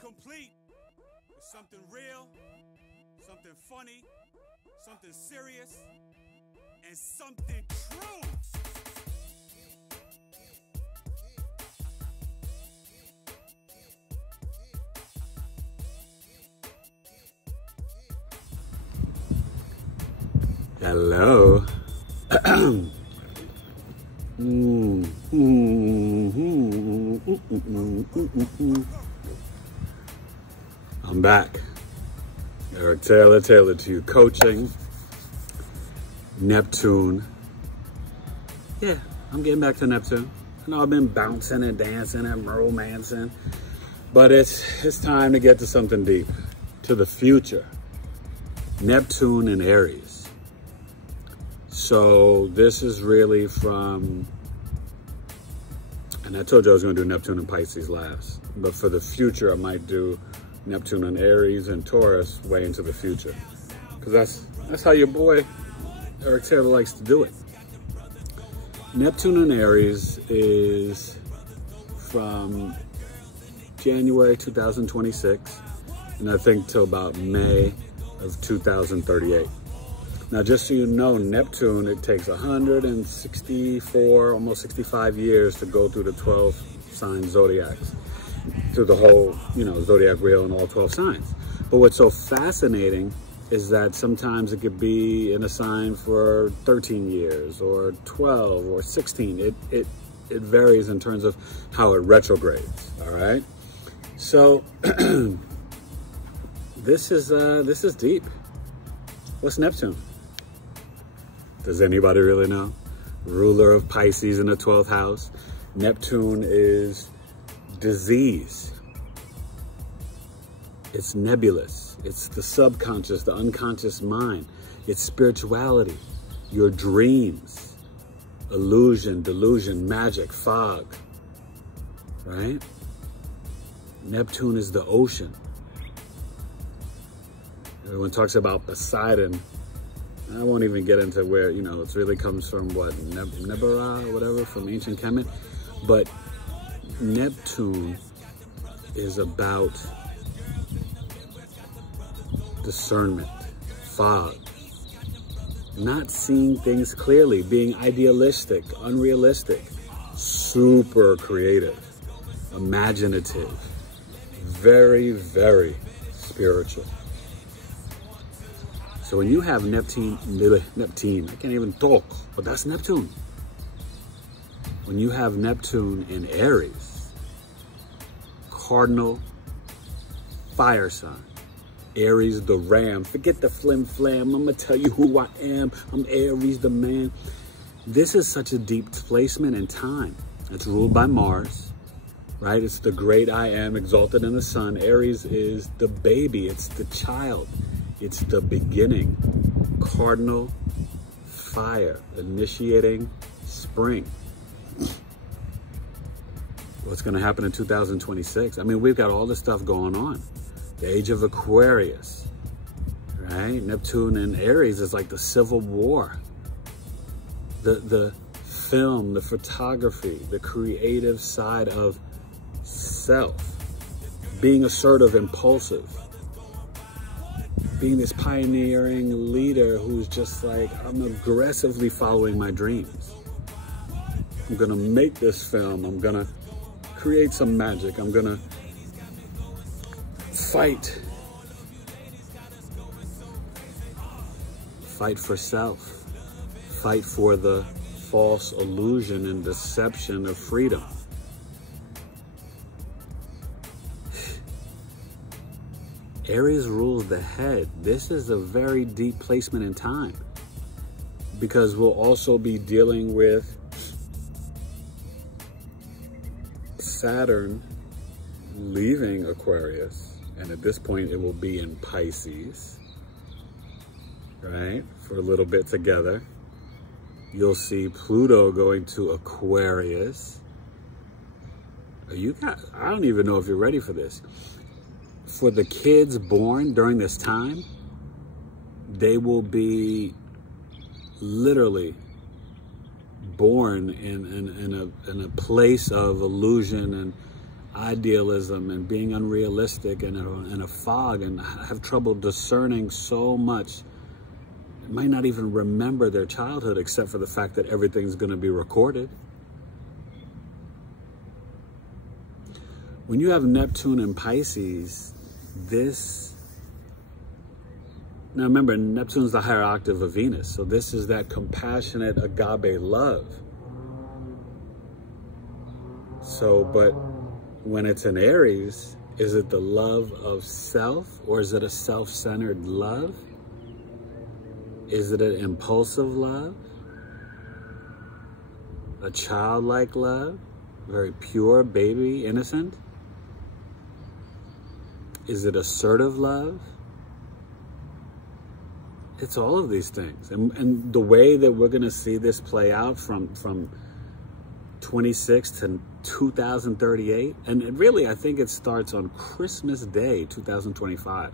complete with something real, something funny, something serious, and something true. Hello. I'm back. Eric Taylor, Tailored to You Coaching. Neptune. Yeah, I'm getting back to Neptune. I know I've been bouncing and dancing and romancing, but it's time to get to something deep, to the future. Neptune in Aries. So this is really from, and I told you I was going to do Neptune and Pisces last, but for the future I might do Neptune and Aries and Taurus way into the future, because that's how your boy Eric Taylor likes to do it. Neptune and Aries is from January 2026, and I think till about May of 2038. Now, just so you know, Neptune, it takes 164, almost 65 years to go through the 12 sign zodiacs, through the whole, zodiac wheel and all 12 signs. But what's so fascinating is that sometimes it could be in a sign for 13 years or 12 or 16. It varies in terms of how it retrogrades, all right? So this is deep. What's Neptune? Does anybody really know? Ruler of Pisces in the 12th house. Neptune is disease. It's nebulous. It's the subconscious, the unconscious mind. It's spirituality, your dreams, illusion, delusion, magic, fog, right? Neptune is the ocean. Everyone talks about Poseidon. I won't even get into where, it really comes from, what, Nebera or whatever, from ancient Kemet. But Neptune is about discernment, fog, not seeing things clearly, being idealistic, unrealistic, super creative, imaginative, very, very spiritual. So when you have Neptune, I can't even talk, but that's Neptune. When you have Neptune in Aries, cardinal fire sign, Aries the ram, forget the flim flam, I'm gonna tell you who I am, I'm Aries the man. This is such a deep placement in time. It's ruled by Mars, right? It's the great I am, exalted in the sun. Aries is the baby, it's the child. It's the beginning, cardinal fire, initiating spring. What's gonna happen in 2026? I mean, we've got all this stuff going on. The age of Aquarius, right? Neptune in Aries is like the Civil War. The film, the photography, the creative side of self, being assertive, impulsive, being this pioneering leader who's just like, I'm aggressively following my dreams. I'm gonna make this film. I'm gonna create some magic. I'm gonna fight. Fight for self. Fight for the false illusion and deception of freedom. Aries rules the head. This is a very deep placement in time, because we'll also be dealing with Saturn leaving Aquarius, and at this point it will be in Pisces, right? For a little bit together. You'll see Pluto going to Aquarius. I don't even know if you're ready for this. For the kids born during this time, they will be literally born in a place of illusion and idealism and being unrealistic and in a fog and have trouble discerning so much, might not even remember their childhood except for the fact that everything's going to be recorded. When you have Neptune in Pisces, now remember, Neptune's the higher octave of Venus, so this is that compassionate agape love. So, but when it's in Aries, is it the love of self, or is it a self-centered love? Is it an impulsive love? A childlike love? Very pure, baby, innocent? Is it assertive love? It's all of these things. And the way that we're going to see this play out from 26 to 2038, and really I think it starts on Christmas Day 2025.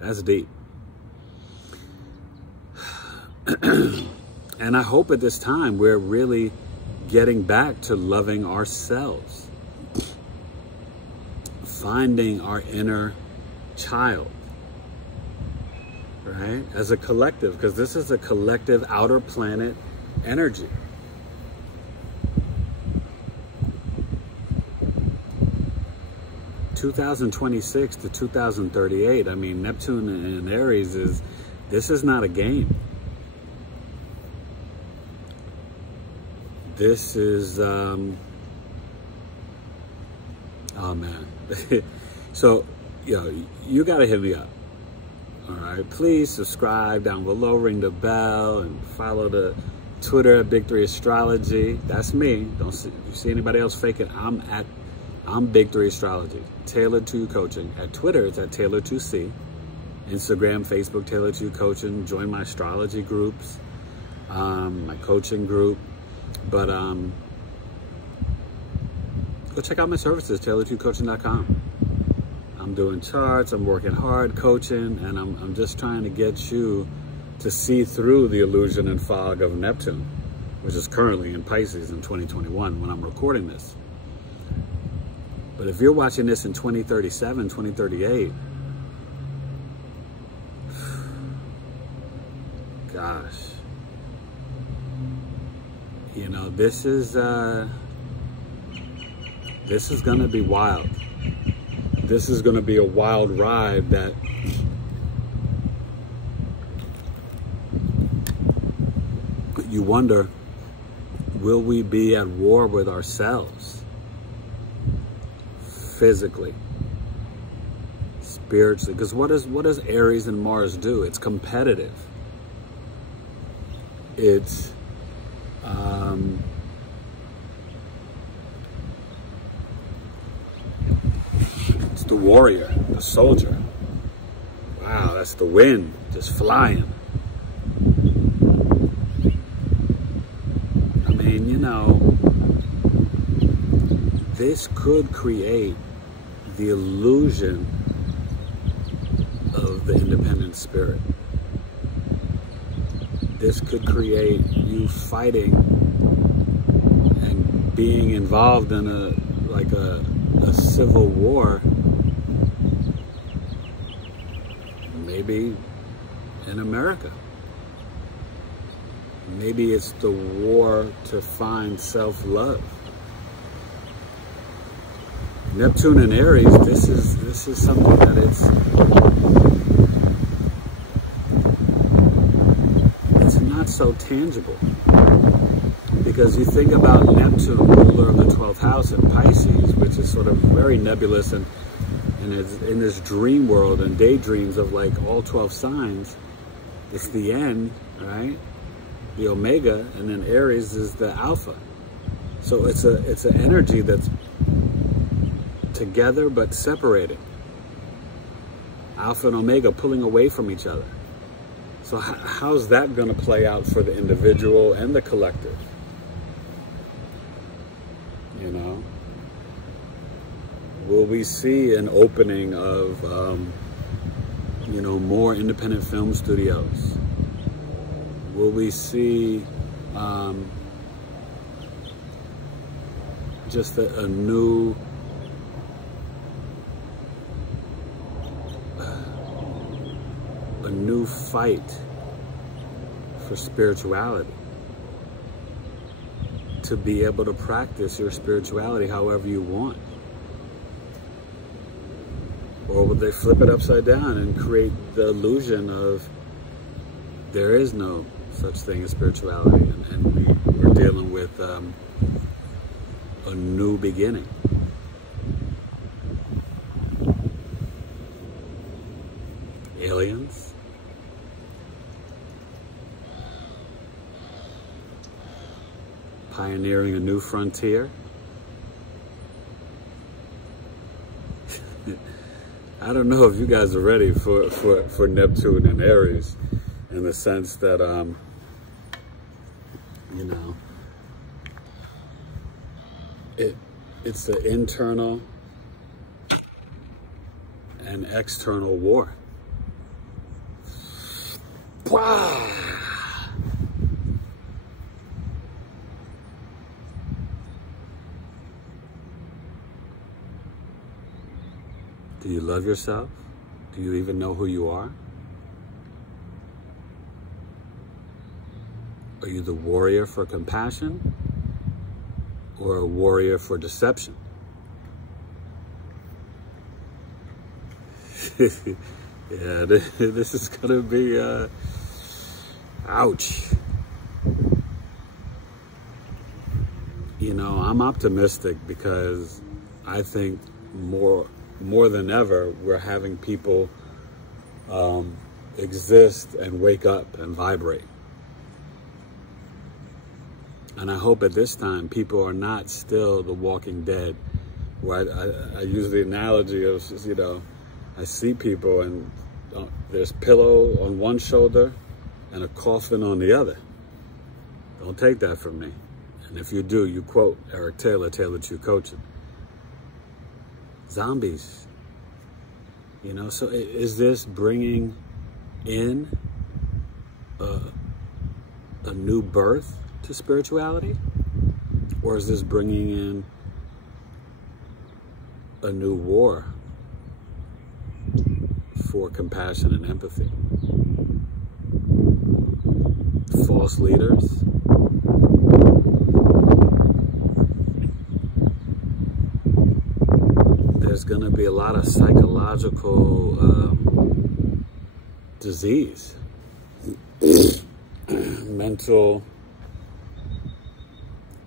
That's deep. And I hope at this time we're really getting back to loving ourselves, finding our inner child, right? As a collective, because this is a collective outer planet energy. In 2026 to 2038, I mean, Neptune in Aries this is not a game. This is, oh man. So, you got to hit me up. All right. Please subscribe down below, ring the bell, and follow the Twitter at BigEAstro. That's me. Don't see anybody else fake it. I'm BigEAstro. Tailored to You Coaching. At Twitter, it's at Tailored2C. Instagram, Facebook, Tailored to You Coaching. Join my astrology groups, my coaching group. But go check out my services, tailored2coaching.com. I'm doing charts, I'm working hard coaching, and I'm just trying to get you to see through the illusion and fog of Neptune, which is currently in Pisces in 2021 when I'm recording this. But if you're watching this in 2037, 2038, gosh, this is going to be wild. This is going to be a wild ride that you wonder, will we be at war with ourselves? Physically, spiritually, because what does Aries and Mars do? It's competitive. It's the warrior, the soldier. Wow, that's the wind just flying. I mean, this could create the illusion of the independent spirit. This could create you fighting and being involved in a civil war, maybe in America. Maybe it's the war to find self-love. Neptune in Aries, this is something that it's not so tangible. Because you think about Neptune, ruler of the 12th house in Pisces, which is sort of very nebulous and it's in this dream world and daydreams of like all 12 signs. It's the end, right? The Omega, and then Aries is the Alpha. So it's an energy that's together but separating. Alpha and Omega pulling away from each other. So how's that going to play out for the individual and the collective? Will we see an opening of, more independent film studios? Will we see just a new fight for spirituality, to be able to practice your spirituality however you want? Or will they flip it upside down and create the illusion of there is no such thing as spirituality, and we're dealing with a new beginning? Aliens? Pioneering a new frontier? I don't know if you guys are ready for Neptune in Aries, in the sense that, you know, it's an internal and external war. Wow. Do you love yourself? Do you even know who you are? Are you the warrior for compassion or a warrior for deception? Yeah, this is gonna be, ouch. You know, I'm optimistic because I think more than ever, we're having people exist and wake up and vibrate. And I hope at this time people are not still the Walking Dead, where I use the analogy of, you know, I see people and there's pillow on one shoulder and a coffin on the other. Don't take that from me. And if you do, you quote Eric Taylor, Taylor True Coaching. Zombies. You know, so is this bringing in a new birth to spirituality? Or is this bringing in a new war for compassion and empathy? False leaders? There's going to be a lot of psychological disease, mental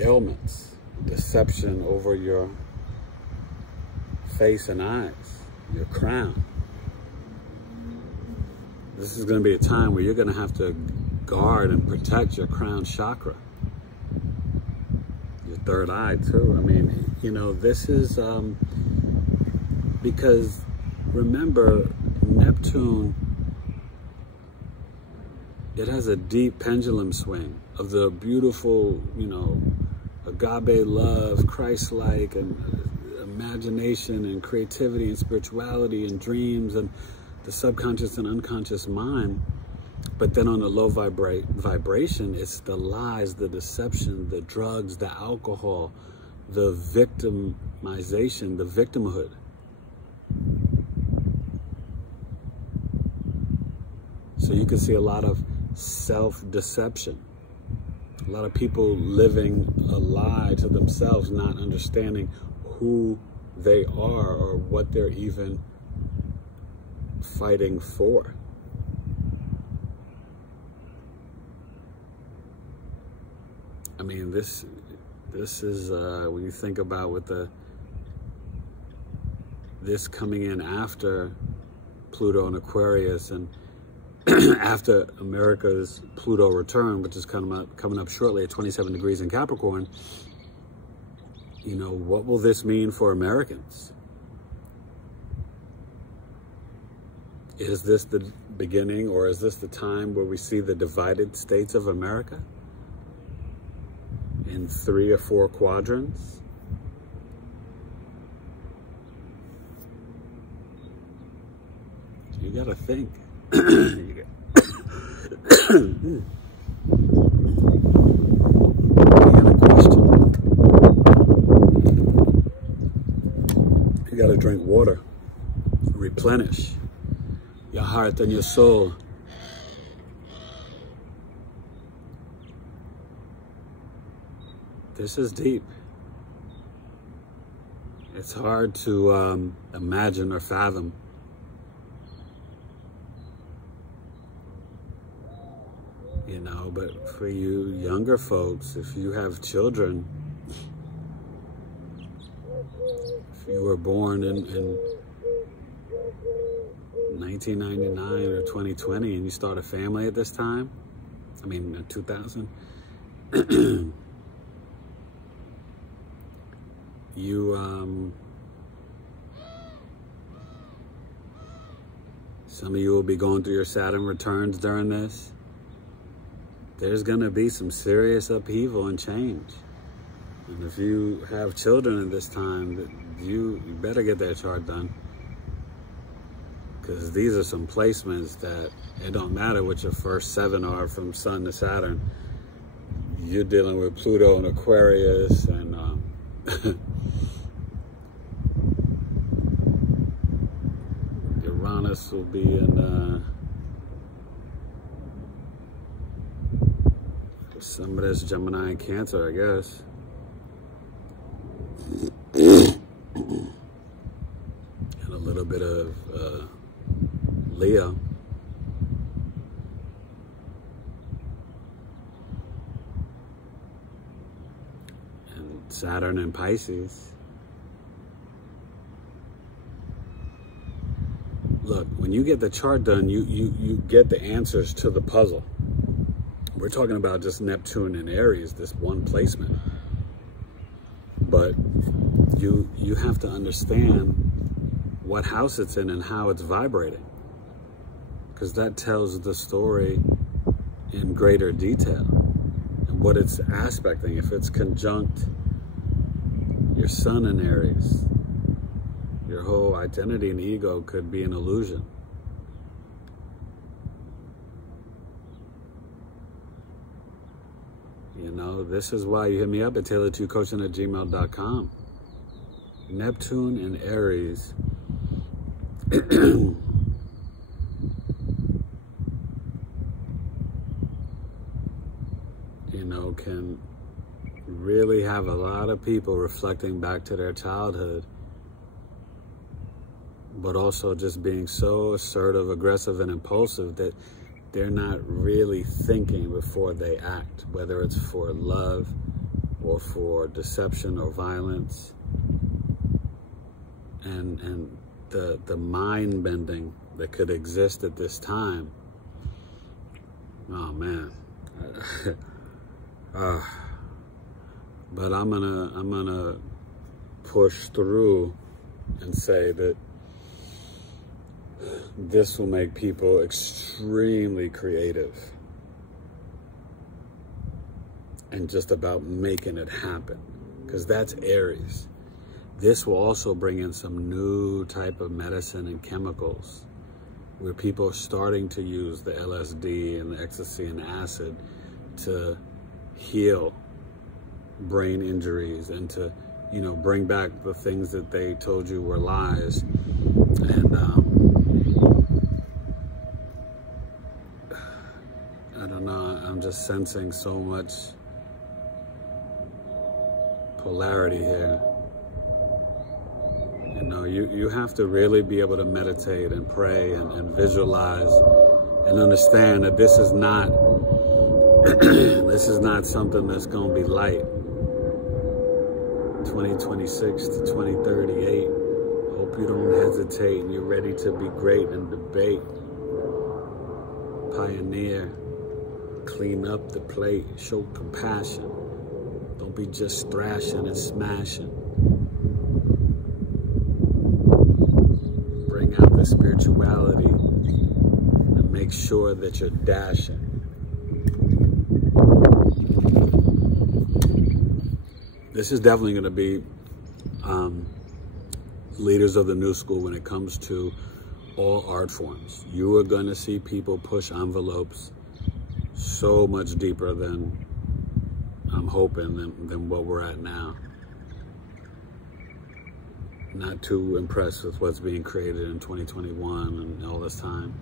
ailments, deception over your face and eyes, your crown. This is going to be a time where you're going to have to guard and protect your crown chakra, your third eye too. I mean, you know, this is because remember, Neptune, it has a deep pendulum swing of the beautiful, you know, agape love, Christ-like, and imagination and creativity and spirituality and dreams and the subconscious and unconscious mind. But then on the low vibration, it's the lies, the deception, the drugs, the alcohol, the victimization, the victimhood. So you can see a lot of self-deception. A lot of people living a lie to themselves, not understanding who they are or what they're even fighting for. I mean, this is when you think about with this coming in after Pluto and Aquarius, and after America's Pluto return, which is coming up shortly at 27 degrees in Capricorn. You know, what will this mean for Americans? Is this the beginning, or is this the time where we see the divided states of America in 3 or 4 quadrants? You gotta think. You gotta question. You gotta drink water, replenish your heart and your soul This is deep. It's hard to imagine or fathom. You know, but for you younger folks, if you have children, if you were born in 1999 or 2020 and you start a family at this time, I mean 2000, some of you will be going through your Saturn returns during this. There's gonna be some serious upheaval and change. And if you have children at this time, you better get that chart done. Because these are some placements that it don't matter what your first 7 are from Sun to Saturn. You're dealing with Pluto and Aquarius, and Uranus will be in some of this Gemini and Cancer, I guess. And a little bit of Leo. And Saturn and Pisces. Look, when you get the chart done, you get the answers to the puzzle. We're talking about just Neptune in Aries, this one placement. But you have to understand what house it's in and how it's vibrating, because that tells the story in greater detail and what it's aspecting. If it's conjunct your Sun in Aries, your whole identity and ego could be an illusion. You know, this is why you hit me up at tailored2coaching@gmail.com. Neptune in Aries you know, can really have a lot of people reflecting back to their childhood, but also just being so assertive, aggressive, and impulsive that they're not really thinking before they act, whether it's for love or for deception or violence. And the mind bending that could exist at this time. Oh man. But I'm gonna push through and say that this will make people extremely creative and just about making it happen, because that's Aries. This will also bring in some new type of medicine and chemicals where people are starting to use the LSD and the ecstasy and acid to heal brain injuries and to, you know, bring back the things that they told you were lies. And I don't know, I'm just sensing so much polarity here. You know, you have to really be able to meditate and pray and visualize and understand that this is not this is not something that's going to be light. 2026 to 2038. Hope you don't hesitate and you're ready to be great in debate. Pioneer. Clean up the plate. Show compassion. Don't be just thrashing and smashing. Bring out the spirituality and make sure that you're dashing. This is definitely going to be leaders of the new school when it comes to all art forms. You are going to see people push envelopes so much deeper than I'm hoping than what we're at now. Not too impressed with what's being created in 2021 and all this time.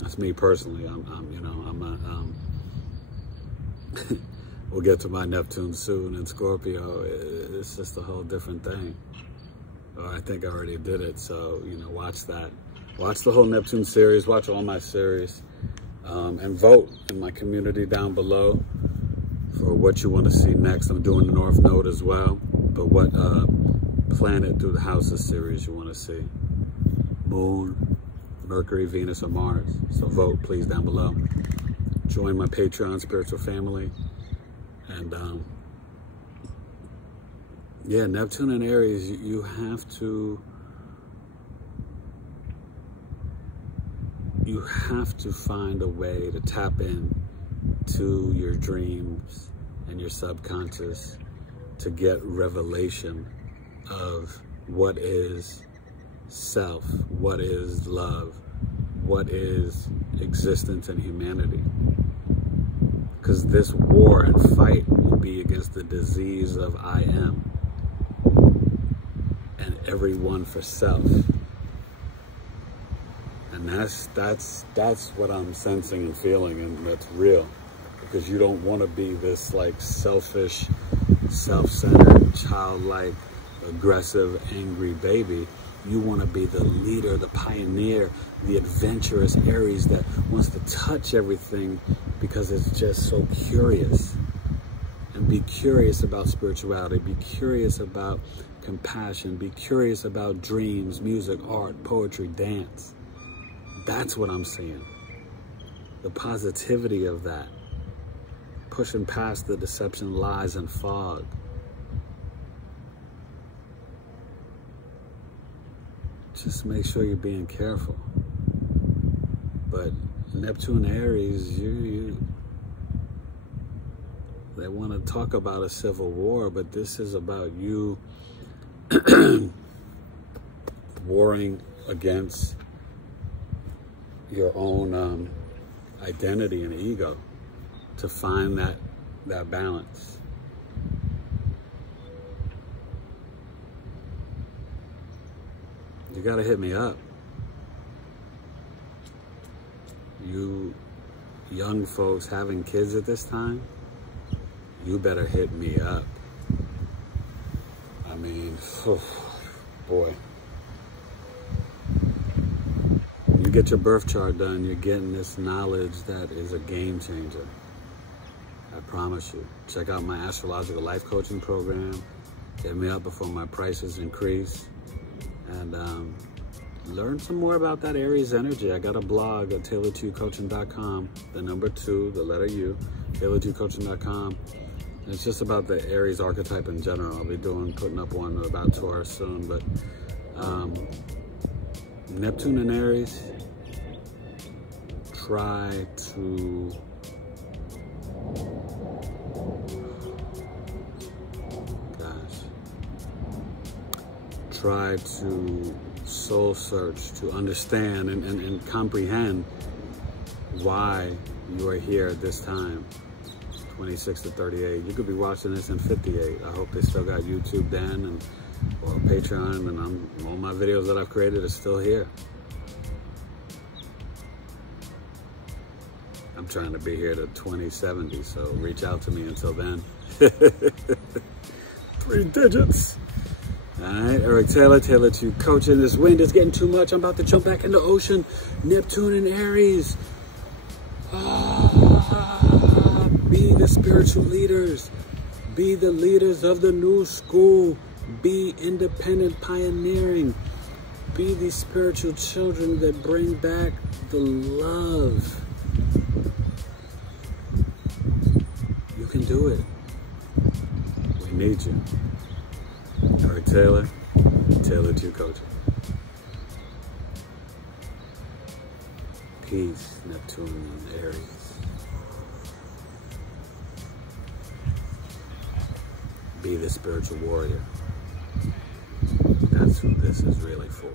That's me personally. I'm We'll get to my Neptune soon in Scorpio. It's just a whole different thing. Or I think I already did it, so, you know, watch that. Watch the whole Neptune series, watch all my series, and vote in my community down below for what you want to see next. I'm doing the North Node as well, but what planet through the houses series you want to see. Moon, Mercury, Venus, or Mars. So vote, please, down below. Join my Patreon spiritual family. And yeah, Neptune in Aries, you have to find a way to tap in to your dreams and your subconscious to get revelation of what is self, what is love, what is existence and humanity. Because this war and fight will be against the disease of I am, and everyone for self. And that's what I'm sensing and feeling, and that's real. Because you don't want to be this like selfish, self-centered, childlike, aggressive, angry baby. You want to be the leader, the pioneer, the adventurous Aries that wants to touch everything because it's just so curious. And be curious about spirituality, be curious about compassion, be curious about dreams, music, art, poetry, dance. That's what I'm seeing. The positivity of that. Pushing past the deception, lies, and fog. Just make sure you're being careful. But Neptune Aries, they want to talk about a civil war, but this is about you warring against your own identity and ego to find that balance. You gotta hit me up. You young folks having kids at this time, you better hit me up. I mean, boy. You get your birth chart done, you're getting this knowledge that is a game changer. I promise you. Check out my astrological life coaching program. Hit me up before my prices increase. And learn some more about that Aries energy. I got a blog at tailored2coaching.com, the number 2, the letter U, tailored2coaching.com. It's just about the Aries archetype in general. I'll be putting up one about Taurus soon, but Neptune in Aries, try to soul search, to understand and comprehend why you are here at this time, 26 to 38. You could be watching this in 58. I hope they still got YouTube then, or Patreon, and all my videos that I've created are still here. I'm trying to be here to 2070, so reach out to me until then. 3 digits. All right, Eric Taylor, Tailored to Coaching. This wind is getting too much. I'm about to jump back in the ocean. Neptune in Aries. Be the spiritual leaders. Be the leaders of the new school. Be independent, pioneering. Be the spiritual children that bring back the love. You can do it. We need you. Eric Taylor, Tailored to Coaching. Peace, Neptune in Aries. Be the spiritual warrior. That's who this is really for.